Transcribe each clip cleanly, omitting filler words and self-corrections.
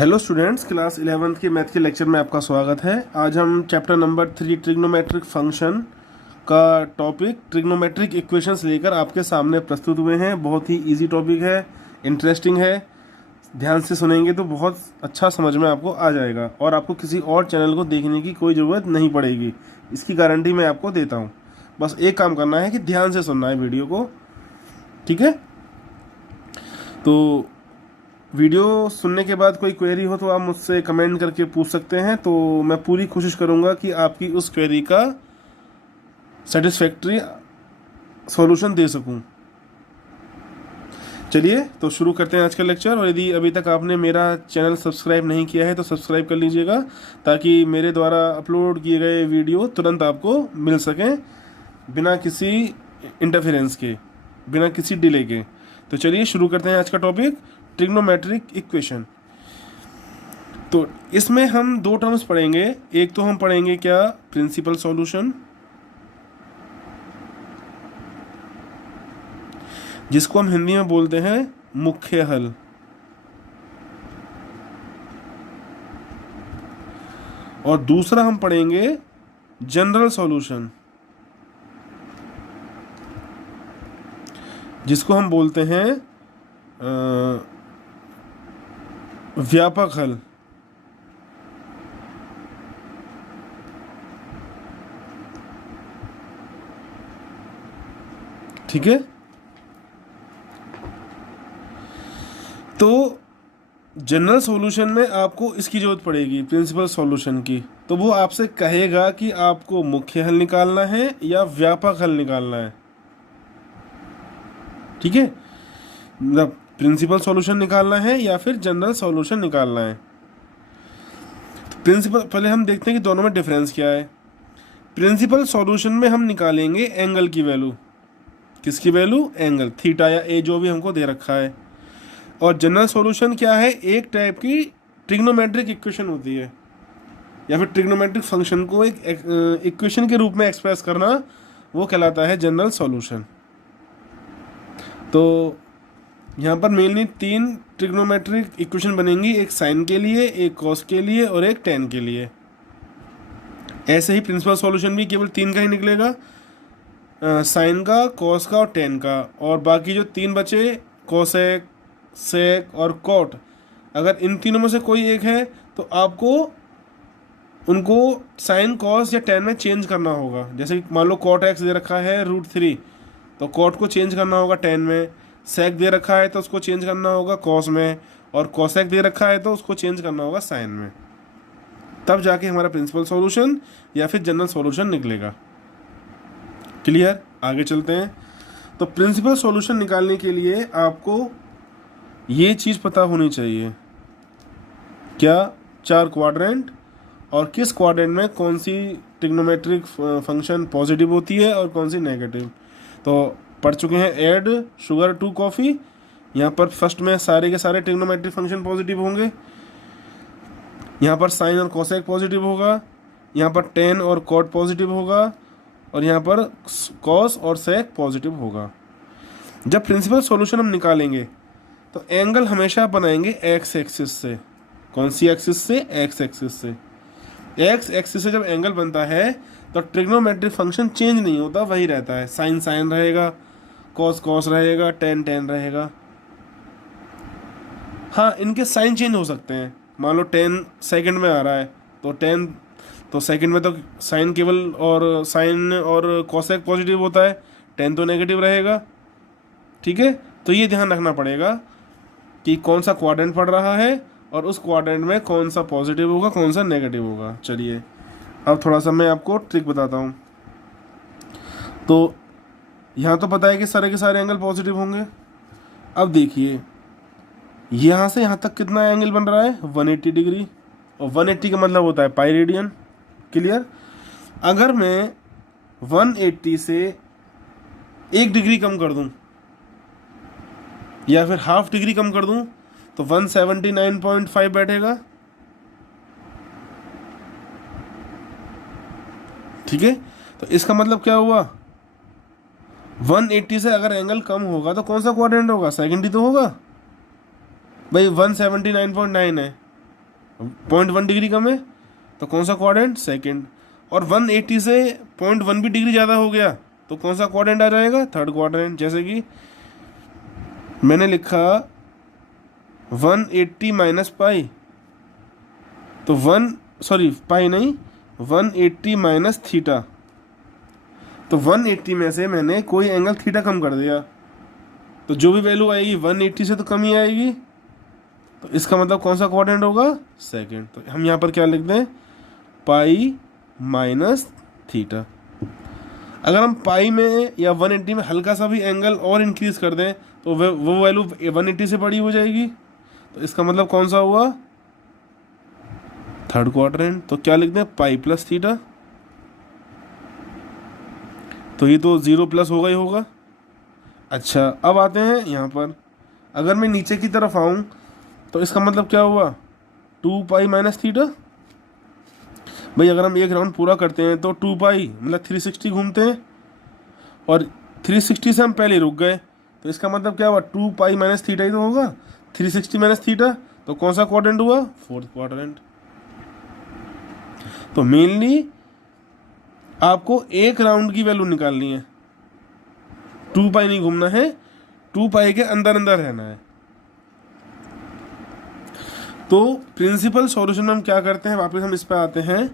Hello students, class 11th के math के lecture में आपका स्वागत है। आज हम चैप्टर नंबर 3 ट्रिग्नोमेट्रिक फंक्शन का टॉपिक ट्रिग्नोमेट्रिक इक्वेशंस लेकर आपके सामने प्रस्तुत हुए हैं। बहुत ही इजी टॉपिक है, इंटरेस्टिंग है। ध्यान से सुनेंगे तो बहुत अच्छा समझ में आपको आ जाएगा और आपको किसी और चैनल को देखने की कोई ज़रूरत नहीं पड़ेगी, इसकी गारंटी मैं आपको देता हूँ। बस एक काम करना है कि ध्यान से सुनना है वीडियो को, ठीक है। तो वीडियो सुनने के बाद कोई क्वेरी हो तो आप मुझसे कमेंट करके पूछ सकते हैं, तो मैं पूरी कोशिश करूंगा कि आपकी उस क्वेरी का सेटिस्फैक्ट्री सॉल्यूशन दे सकूं। चलिए तो शुरू करते हैं आज का लेक्चर। और यदि अभी तक आपने मेरा चैनल सब्सक्राइब नहीं किया है तो सब्सक्राइब कर लीजिएगा, ताकि मेरे द्वारा अपलोड किए गए वीडियो तुरंत आपको मिल सकें, बिना किसी इंटरफेरेंस के, बिना किसी डिले के। तो चलिए शुरू करते हैं आज का टॉपिक ट्रिग्नोमेट्रिक इक्वेशन। तो इसमें हम दो टर्म्स पढ़ेंगे। एक तो हम पढ़ेंगे क्या, प्रिंसिपल सॉल्यूशन, जिसको हम हिंदी में बोलते हैं मुख्य हल, और दूसरा हम पढ़ेंगे जनरल सॉल्यूशन, जिसको हम बोलते हैं व्यापक हल। ठीक है। तो जनरल सॉल्यूशन में आपको इसकी जरूरत पड़ेगी, प्रिंसिपल सॉल्यूशन की। तो वो आपसे कहेगा कि आपको मुख्य हल निकालना है या व्यापक हल निकालना है। ठीक है, मतलब प्रिंसिपल सॉल्यूशन निकालना है या फिर जनरल सॉल्यूशन निकालना है। तो प्रिंसिपल, पहले हम देखते हैं कि दोनों में डिफरेंस क्या है। प्रिंसिपल सॉल्यूशन में हम निकालेंगे एंगल की वैल्यू। किसकी वैल्यू? एंगल, थीटा या ए, जो भी हमको दे रखा है। और जनरल सॉल्यूशन क्या है? एक टाइप की ट्रिग्नोमेट्रिक इक्वेशन होती है, या फिर ट्रिग्नोमेट्रिक फंक्शन को एक इक्वेशन के रूप में एक्सप्रेस करना, वो कहलाता है जनरल सॉल्यूशन। तो यहाँ पर मेनली तीन ट्रिग्नोमेट्रिक इक्वेशन बनेंगी, एक साइन के लिए, एक कॉस के लिए और एक टेन के लिए। ऐसे ही प्रिंसिपल सॉल्यूशन भी केवल तीन का ही निकलेगा, साइन का, कॉस का और टेन का। और बाकी जो तीन बचे, कोसेक, सेक और कॉट, अगर इन तीनों में से कोई एक है तो आपको उनको साइन, कॉस या टेन में चेंज करना होगा। जैसे मान लो कॉट एक्स दे रखा है √3, तो कॉट को चेंज करना होगा टेन में। सेक दे रखा है तो उसको चेंज करना होगा कॉस में, और कॉसेक दे रखा है तो उसको चेंज करना होगा साइन में। तब जाके हमारा प्रिंसिपल सॉल्यूशन या फिर जनरल सॉल्यूशन निकलेगा। क्लियर? आगे चलते हैं। तो प्रिंसिपल सॉल्यूशन निकालने के लिए आपको ये चीज़ पता होनी चाहिए, क्या? चार क्वाड्रेंट, और किस क्वाड्रेंट में कौन सी ट्रिग्नोमेट्रिक फंक्शन पॉजिटिव होती है और कौन सी नेगेटिव। तो पढ़ चुके हैं ऐड शुगर टू कॉफ़ी। यहाँ पर फर्स्ट में सारे के सारे ट्रिग्नोमेट्रिक फंक्शन पॉजिटिव होंगे। यहाँ पर साइन और कोसेक पॉजिटिव होगा, यहाँ पर टेन और कॉट पॉजिटिव होगा, और यहाँ पर कॉस और सेक पॉजिटिव होगा। जब प्रिंसिपल सॉल्यूशन हम निकालेंगे तो एंगल हमेशा बनाएंगे एक्स एक्सिस से। कौन सी एक्सिस से? एक्स एक्सिस से। एक्स एक्सिस से जब एंगल बनता है तो ट्रिग्नोमेट्रिक फंक्शन चेंज नहीं होता, वही रहता है। साइन साइन रहेगा, कॉस कॉस रहेगा, टेन टेन रहेगा। हाँ, इनके साइन चेंज हो सकते हैं। मान लो 10 सेकंड में आ रहा है तो 10, तो सेकंड में तो साइन केवल और साइन और कॉसेक पॉजिटिव होता है, 10 तो नेगेटिव रहेगा। ठीक है, तो ये ध्यान रखना पड़ेगा कि कौन सा क्वाड्रेंट पड़ रहा है और उस क्वाड्रेंट में कौन सा पॉजिटिव होगा, कौन सा नेगेटिव होगा। चलिए अब थोड़ा सा मैं आपको ट्रिक बताता हूँ। तो यहाँ तो पता है कि सारे के सारे एंगल पॉजिटिव होंगे। अब देखिए यहाँ से यहाँ तक कितना एंगल बन रहा है? 180 डिग्री, और 180 का मतलब होता है पाई रेडियन। क्लियर? अगर मैं 180 से 1 डिग्री कम कर दूँ या फिर हाफ डिग्री कम कर दूँ तो 179.5 बैठेगा। ठीक है, तो इसका मतलब क्या हुआ? 180 से अगर एंगल कम होगा तो कौन सा क्वाड्रेंट होगा? सेकंड ही तो होगा भाई। 179.9 है 0.1 डिग्री कम है तो कौन सा क्वाड्रेंट, सेकंड। और 180 से 0.1 भी डिग्री ज़्यादा हो गया तो कौन सा क्वाड्रेंट आ जाएगा, थर्ड क्वाड्रेंट। जैसे कि मैंने लिखा 180 माइनस पाई, तो पाई नहीं, 180 माइनस थीटा, तो 180 में से मैंने कोई एंगल थीटा कम कर दिया, तो जो भी वैल्यू आएगी 180 से तो कम ही आएगी, तो इसका मतलब कौन सा क्वाड्रेंट होगा, सेकंड। तो हम यहाँ पर क्या लिख दें, पाई माइनस थीटा। अगर हम पाई में या 180 में हल्का सा भी एंगल और इंक्रीज कर दें तो वो वैल्यू 180 से बड़ी हो जाएगी, तो इसका मतलब कौन सा हुआ, थर्ड क्वाड्रेंट। तो क्या लिख दें, पाई प्लस थीटा, तो ये तो 0 प्लस होगा ही होगा। अच्छा, अब आते हैं यहाँ पर, अगर मैं नीचे की तरफ आऊँ तो इसका मतलब क्या हुआ, 2 पाई माइनस थीटा। भाई अगर हम एक राउंड पूरा करते हैं तो 2 पाई मतलब 360 घूमते हैं, और 360 से हम पहले रुक गए, तो इसका मतलब क्या हुआ, 2 पाई माइनस थीटा ही तो होगा, 360 माइनस थीटा, तो कौन सा क्वाड्रेंट हुआ, फोर्थ क्वाड्रेंट। तो मेनली आपको एक राउंड की वैल्यू निकालनी है, 2 पाई नहीं घूमना है, 2 पाई के अंदर अंदर रहना है। तो प्रिंसिपल सॉल्यूशन में हम क्या करते हैं, वापस हम इस पर आते हैं।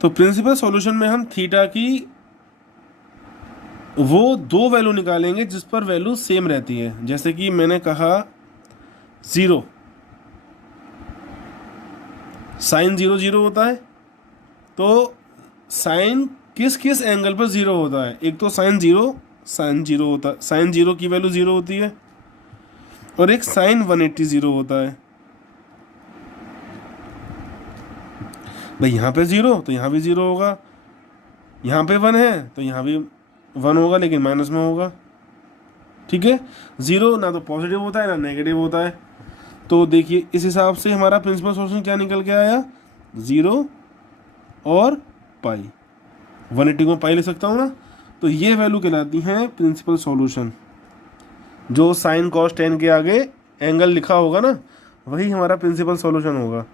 तो प्रिंसिपल सॉल्यूशन में हम थीटा की वो दो वैल्यू निकालेंगे जिस पर वैल्यू सेम रहती है। जैसे कि मैंने कहा 0, साइन 0 0 होता है, तो साइन किस किस एंगल पर 0 होता है, एक तो साइन 0 होता है, साइन 0 की वैल्यू 0 होती है, और एक साइन 180 0 होता है। भाई यहाँ पे 0 तो यहाँ भी 0 होगा, यहाँ पे 1 है तो यहाँ भी 1 होगा, लेकिन माइनस में होगा। ठीक है, 0 ना तो पॉजिटिव होता है ना नेगेटिव होता है। तो देखिए इस हिसाब से हमारा प्रिंसिपल सॉल्यूशन क्या निकल के आया, 0 और पाई, 180 को पाई ले सकता हूँ ना, तो ये वैल्यू कहलाती है प्रिंसिपल सॉल्यूशन। जो साइन कॉस टेन के आगे एंगल लिखा होगा ना, वही हमारा प्रिंसिपल सॉल्यूशन होगा।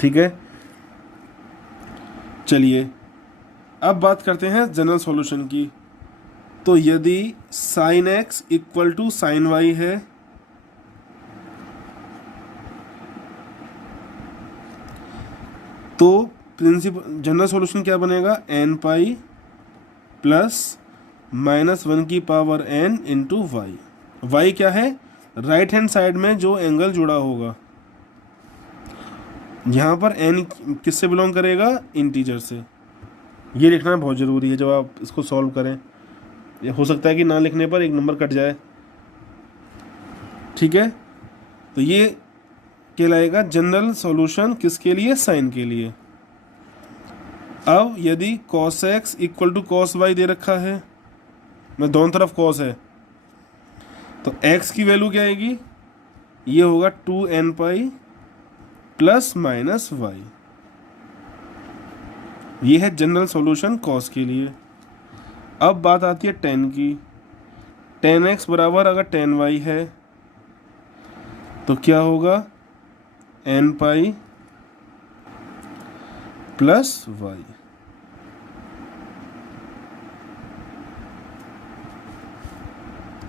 ठीक है, चलिए अब बात करते हैं जनरल सॉल्यूशन की। तो यदि sine x equal to sine y है, तो प्रिंसिपल जनरल सॉल्यूशन क्या बनेगा, n पाई प्लस -1 की power n into y. Y क्या है, राइट हैंड साइड में जो एंगल जुड़ा होगा। यहाँ पर n किससे बिलोंग करेगा, इंटीजर से। ये लिखना बहुत ज़रूरी है जब आप इसको सॉल्व करें, ये हो सकता है कि ना लिखने पर एक नंबर कट जाए। ठीक है, तो ये कहलाएगा जनरल सॉल्यूशन किसके लिए, साइन के लिए। अब यदि cos x equal to cos y दे रखा है, मैं दोनों तरफ cos है, तो x की वैल्यू क्या आएगी, ये होगा 2n pi plus minus Y. ये है जनरल सॉल्यूशन cos के लिए। अब बात आती है tan की। tan x बराबर अगर tan y है तो क्या होगा, n पाई प्लस वाई।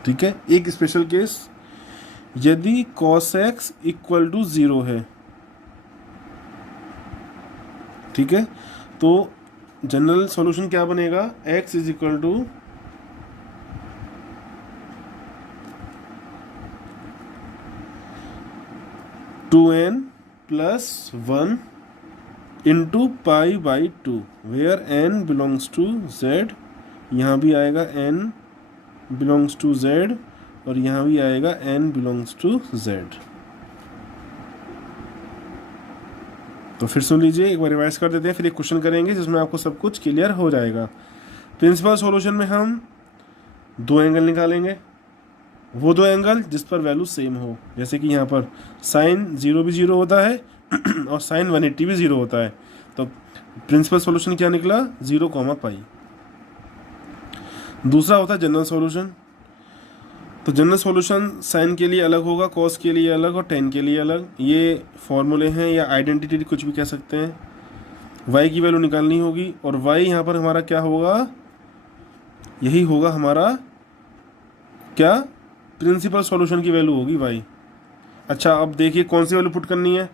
ठीक है, एक स्पेशल केस, यदि cos x इक्वल टू 0 है, ठीक है, तो जनरल सॉल्यूशन क्या बनेगा, x is equal to 2n plus 1 into pi by 2, where n belongs to z। यहाँ भी आएगा n बिलोंग्स टू z, और यहाँ भी आएगा n बिलोंग्स टू z। तो फिर सुन लीजिए, एक बार रिवाइज कर देते हैं, फिर एक क्वेश्चन करेंगे जिसमें आपको सब कुछ क्लियर हो जाएगा। प्रिंसिपल सॉल्यूशन में हम दो एंगल निकालेंगे, वो दो एंगल जिस पर वैल्यू सेम हो। जैसे कि यहाँ पर साइन 0 भी 0 होता है और साइन 180 भी 0 होता है, तो प्रिंसिपल सॉल्यूशन क्या निकला, 0 पाई। दूसरा होता है जनरल सॉल्यूशन। तो जनरल सॉल्यूशन साइन के लिए अलग होगा, कॉस के लिए अलग और टेन के लिए अलग। ये फॉर्मूले हैं या आइडेंटिटी कुछ भी कह सकते हैं। y की वैल्यू निकालनी होगी और y यहाँ पर हमारा क्या होगा, यही होगा हमारा क्या, प्रिंसिपल सॉल्यूशन की वैल्यू होगी y। अच्छा अब देखिए कौन सी वैल्यू पुट करनी है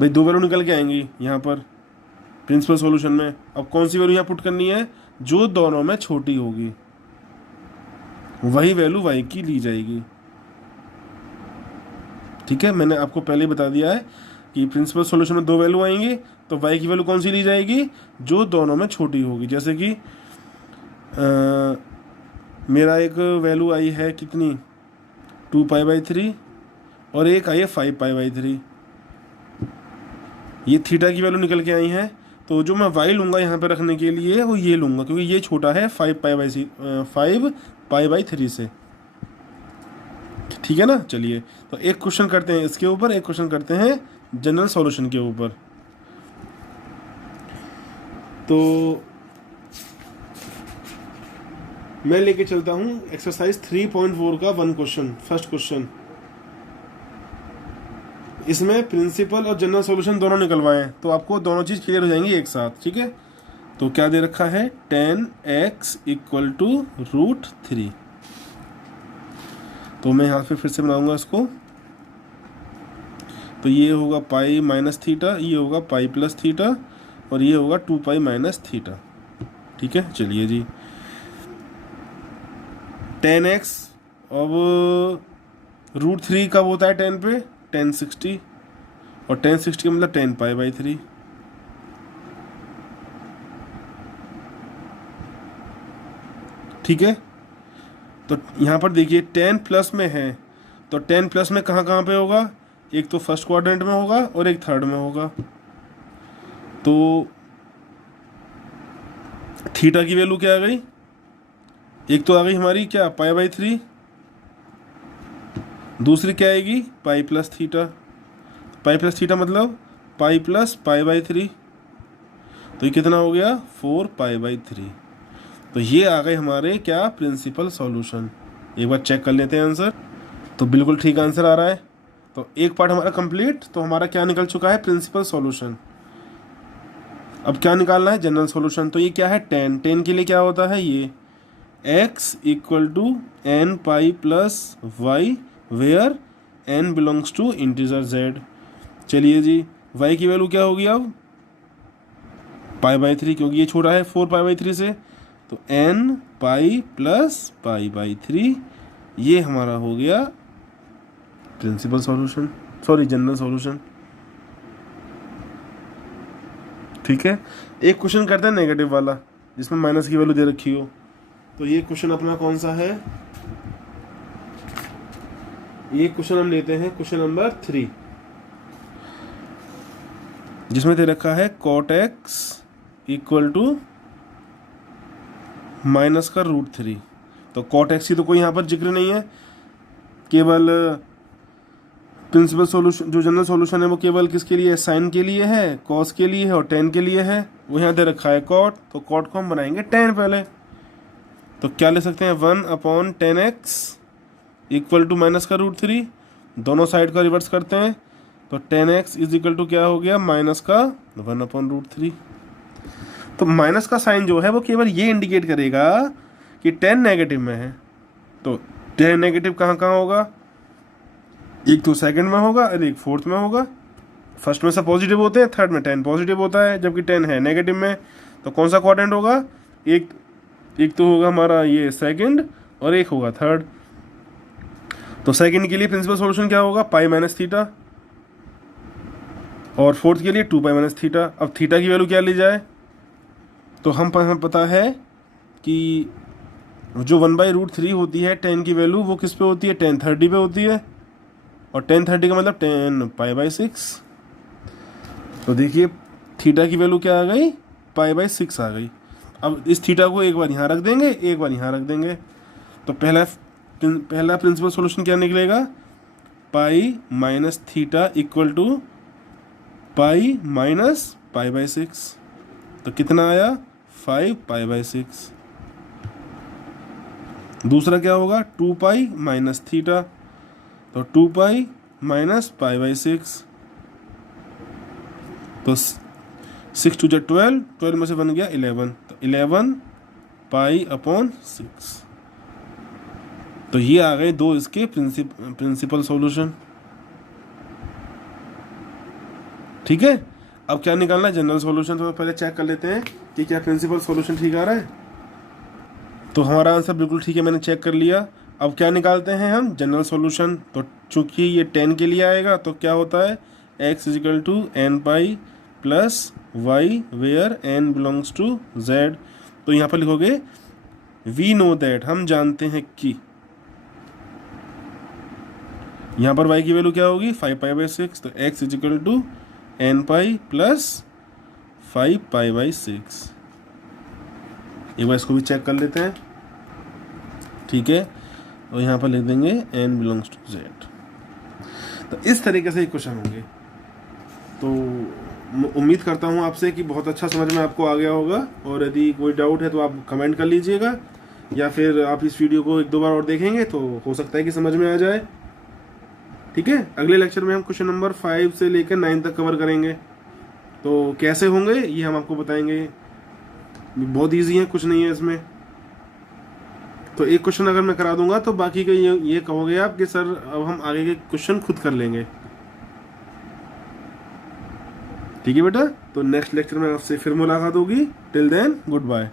भाई, दो वैल्यू निकल के आएंगी यहाँ पर प्रिंसिपल सॉल्यूशन में। अब कौन सी वैल्यू यहाँ पुट करनी है, जो दोनों में छोटी होगी वही वैल्यू y की ली जाएगी। ठीक है, मैंने आपको पहले बता दिया है कि प्रिंसिपल सॉल्यूशन में दो वैल्यू आएंगी, तो y की वैल्यू कौन सी ली जाएगी, जो दोनों में छोटी होगी। जैसे कि मेरा एक वैल्यू आई है कितनी 2π/3 और एक आई है 5π/3, ये थीटा की वैल्यू निकल के आई है। तो जो मैं y लूँगा यहाँ पे रखने के लिए वो ये लूँगा, क्योंकि ये छोटा है 5π/3 से। ठीक है ना। चलिए तो एक क्वेश्चन करते हैं इसके ऊपर, एक क्वेश्चन करते हैं जनरल सॉल्यूशन के ऊपर। तो मैं लेके चलता हूँ एक्सरसाइज 3.4 का 1 क्वेश्चन, फर्स्ट क्वेश्चन। इसमें प्रिंसिपल और जनरल सॉल्यूशन दोनों निकलवाएं तो आपको दोनों चीज़ क्लियर हो जाएंगी एक साथ। ठीक है, तो क्या दे रखा है 10x = √3। तो मैं यहाँ पे फिर से बनाऊंगा इसको। तो ये होगा पाई माइनस थीटा, ये होगा पाई प्लस थीटा और ये होगा 2π माइनस थीटा। ठीक है, चलिए जी 10x अब √3 कब होता है 10 पे 1060 और 1060 का मतलब 10π/3। ठीक है, तो यहाँ पर देखिए 10 प्लस में है, तो 10 प्लस में कहाँ कहाँ पे होगा, एक तो फर्स्ट क्वाड्रेंट में होगा और एक थर्ड में होगा। तो थीटा की वैल्यू क्या आ गई, एक तो आ गई हमारी क्या π/3, दूसरी क्या आएगी pi plus theta. Pi plus theta मतलब पाई प्लस π/3, तो ये कितना हो गया 4π/3। तो ये आ गए हमारे क्या प्रिंसिपल सॉल्यूशन। एक बार चेक कर लेते हैं आंसर। तो बिल्कुल ठीक आंसर आ रहा है। तो एक पार्ट हमारा कंप्लीट, तो हमारा क्या निकल चुका है प्रिंसिपल सॉल्यूशन। अब क्या निकालना है जनरल सॉल्यूशन। तो ये क्या है 10 के लिए क्या होता है, ये x = nπ + y where n belongs to integer z। चलिए जी y की वैल्यू क्या होगी अब π/3, क्योंकि ये छोटा है 4π/3 से, तो nπ + π/3 ये हमारा हो गया principal solution, sorry general solution. ठीक है, एक क्वेश्चन करते हैं नेगेटिव वाला जिसमें माइनस की वैल्यू दे रखी हो। तो ये क्वेश्चन अपना कौन सा है, ये क्वेश्चन हम लेते हैं क्वेश्चन नंबर 3, जिसमें दे रखा है cot x = -√3। तो cot x की तो कोई यहाँ पर जिक्र नहीं है, केवल प्रिंसिपल सॉल्यूशन जो जनरल सॉल्यूशन है वो केवल किसके लिए, साइन के लिए है, कॉस के लिए है और टेन के लिए है। वो यहाँ दे रखा है cot, तो cot को हम बनाएंगे 10 पहले। तो क्या ले सकते हैं 1/10x = -√3, दोनों साइड का रिवर्स करते हैं तो 10x = क्या हो गया -1/√3। तो माइनस का साइन जो है वो केवल ये इंडिकेट करेगा कि 10 नेगेटिव में है। तो 10 नेगेटिव कहाँ कहाँ होगा, एक तो सेकंड में होगा और एक फोर्थ में होगा। फर्स्ट में सब पॉजिटिव होते हैं, थर्ड में 10 पॉजिटिव होता है, जबकि 10 है नेगेटिव में। तो कौन सा क्वाड्रेंट होगा, एक तो होगा हमारा ये सेकंड और एक होगा थर्ड। तो सेकंड के लिए प्रिंसिपल सॉल्यूशन क्या होगा पाई माइनस थीटा और फोर्थ के लिए 2π माइनस थीटा। अब थीटा की वैल्यू क्या ली जाए, तो हम पता है कि जो 1/√3 होती है 10 की वैल्यू वो किस पे होती है 1030 पे होती है, और 1030 का मतलब 10π/6। तो देखिए थीटा की वैल्यू क्या आ गई π/6 आ गई। अब इस थीटा को एक बार यहाँ रख देंगे, एक बार यहाँ रख देंगे, तो पहला प्रिंसिपल सॉल्यूशन क्या निकलेगा pi minus theta = pi minus π/6। तो कितना आया 5π/6। दूसरा क्या होगा, 2 पाई माइनस थीटा, तो 2 पाई माइनस पाई बाई 6, तो 6 टू 12, 12 में से बन गया 11, तो 11 पाई अपॉन 6। तो ये आ गए दो इसके प्रिंसिपल सॉल्यूशन। ठीक है, अब क्या निकालना है, जनरल सॉल्यूशन। तो पहले चेक कर लेते हैं कि क्या प्रिंसिपल सॉल्यूशन ठीक आ रहा है। तो हमारा आंसर बिल्कुल ठीक है, मैंने चेक कर लिया। अब क्या निकालते हैं हम, जनरल सॉल्यूशन। तो चूंकि ये 10 के लिए आएगा तो क्या होता है, x is equal to n pi plus y where n belongs to z। तो यहाँ पर लिखोगे वी नो दैट, हम जानते हैं कि, यहाँ पर y की वैल्यू क्या होगी, 5 पाई बाई 6, तो x is equal to n pi plus 5 pi by 6। एक बार इसको भी चेक कर लेते हैं। ठीक है, और यहाँ पर लिख देंगे n बिलोंग्स टू z। तो इस तरीके से क्वेश्चन होंगे। तो उम्मीद करता हूँ आपसे कि बहुत अच्छा समझ में आपको आ गया होगा, और यदि कोई डाउट है तो आप कमेंट कर लीजिएगा, या फिर आप इस वीडियो को 1-2 बार और देखेंगे तो हो सकता है कि समझ में आ जाए। ठीक है, अगले लेक्चर में हम क्वेश्चन नंबर 5 से लेकर 9 तक कवर करेंगे। तो कैसे होंगे ये हम आपको बताएंगे। बहुत ईजी है, कुछ नहीं है इसमें। तो एक क्वेश्चन अगर मैं करा दूंगा तो बाकी के ये कहोगे आप कि सर अब हम आगे के क्वेश्चन खुद कर लेंगे। ठीक है बेटा, तो नेक्स्ट लेक्चर में आपसे फिर मुलाकात होगी। Till then good bye.